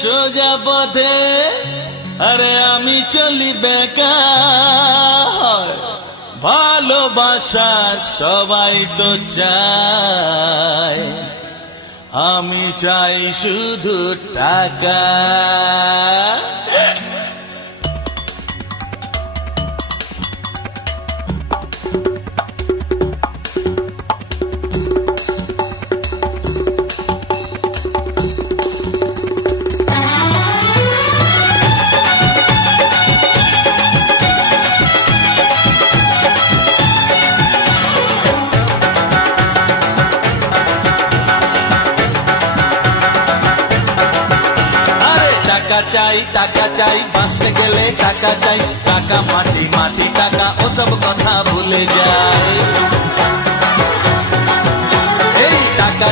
সোজা পথে, আরে আমি চলি বেকার। ভালোবাসা সবাই তো চায়, আমি চাই শুধু টাকা। টাকা চাই বাঁচতে গেলে টাকা চাই, টাকা মাটি মাটি টাকা ওসব কথা ভুলে যায়। এই টাকা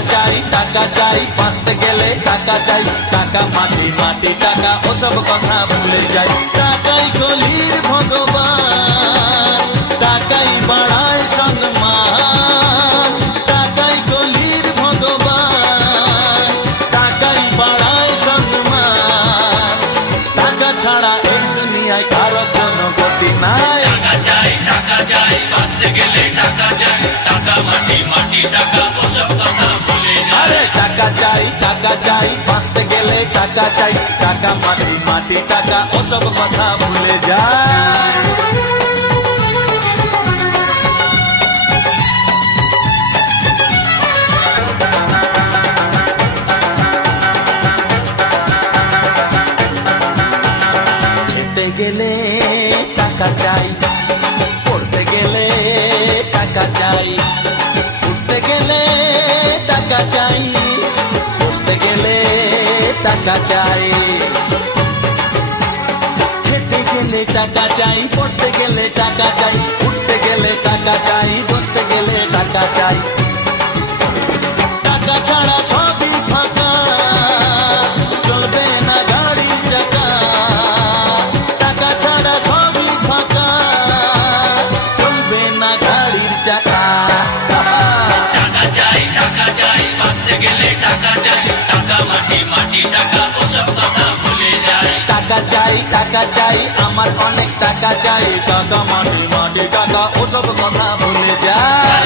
চাই বাঁচতে গেলে টাকা চাই, টাকা মাটি মাটি টাকা ওসব কথা ভুলে যায়। টাকাই কলির ভগবান, টাকাই বাড়ায় সম্মান, টাকাই কলির ভগবান, টাকাই বাড়ায় সম্মান। টাকা ছাড়া এই দুনিয়ায় কারো কোনো গতি নাই। টাকা চাই বাঁচতে গেলে টাকা চাই, টাকা মাটি মাটি টাকা ওসব কথা ভুলে যায়। আরে টাকা চাই বাঁচতে গেলে টাকা চাই, টাকা মাটি মাটি টাকা ওসব কথা ভুলে যায়। খেতে গেলে টাকা চাই, পড়তে গেলে টাকা চাই, উঠতে গেলে টাকা চাই, বসতে গেলে টাকা চাই। খেতে গেলে টাকা চাই, পড়তে গেলে টাকা চাই, উঠতে গেলে টাকা চাই, বসতে গেলে টাকা চাই। টাকা ছাড়া সবই ফাঁকা, চলবে না গাড়ি চাকা। টাকা ছাড়া সবই ফাঁকা, চলবে না গাড়ির চাকা। টাকা চাই বাঁচতে গেলে টাকা চাই, টাকা মাটি মাটি টাকা ওসব কথা ভুলে যায়। টাকা চাই আমার অনেক টাকা চাই, টাকা মাটি মাটি টাকা ওসব কথা ভুলে যায়।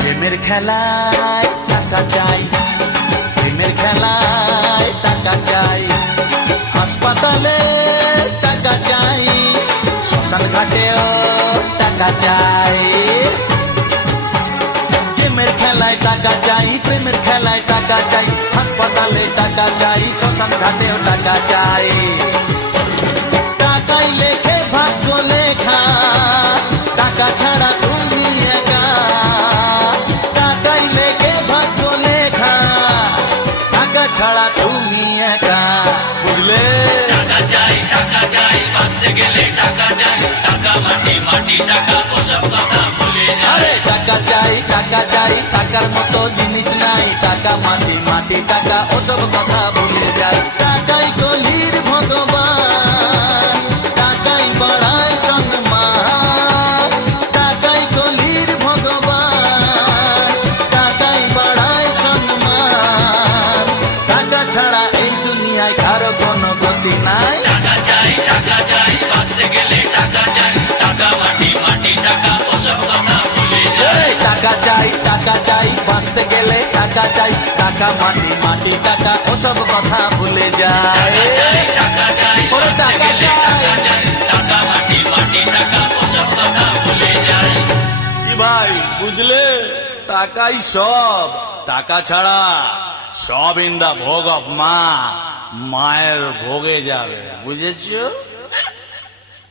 প্রেমের খেলায় টাকা চাই, প্রেমের খেলায় টাকা চাই, হাসপাতালে টাকা চাই, শ্মশান ঘাটেও টাকা চাই। প্রেমের খেলায় টাকা চাই, প্রেমের খেলায় টাকা চাই, হাসপাতালে টাকা চাই, শ্মশান ঘাটেও টাকা চাই। টাকাই লেখে ভাগ্য লেখা, টাকা ছাড়া তুমি একা। টাকাই লেখে ভাগ্য লেখা, টাকা ছাড়া তুমি একা। বুঝলে? টাকা চাই বাঁচতে গেলে টাকা চাই, টাকা মাটি মাটি টাকা ওসব কথা ভুলে যায়। আরে টাকা চাই টাকার মতো জিনিস নাই, টাকা মাটি মাটি টাকা ওসব কথা ভুলে যায়। টাকাই কলির ভগবান, টাকাই বাড়ায় সম্মান, টাকাই কলির ভগবান, টাকাই বাড়ায় সম্মান। টাকা ছাড়া এই দুনিয়ায় কারো কোনো গতি নাই। টাকা চাই বাঁচতে গেলে টাকা চাই, টাকা মাটি মাটি টাকা ওসব কথা ভুলে যায়। টাকা চাই বাঁচতে গেলে টাকা চাই, টাকা মাটি মাটি টাকা ওসব কথা ভুলে যায়। টাকা চাই ওরে টাকা চাই। টাকা মাটি মাটি টাকা ওসব কথা ভুলে যায়। কি ভাই বুঝলে? টাকাই সব, টাকা ছাড়া সব ইন দা ভোগ অফ মা, মায়ের ভোগে যাবে। বুঝেছো?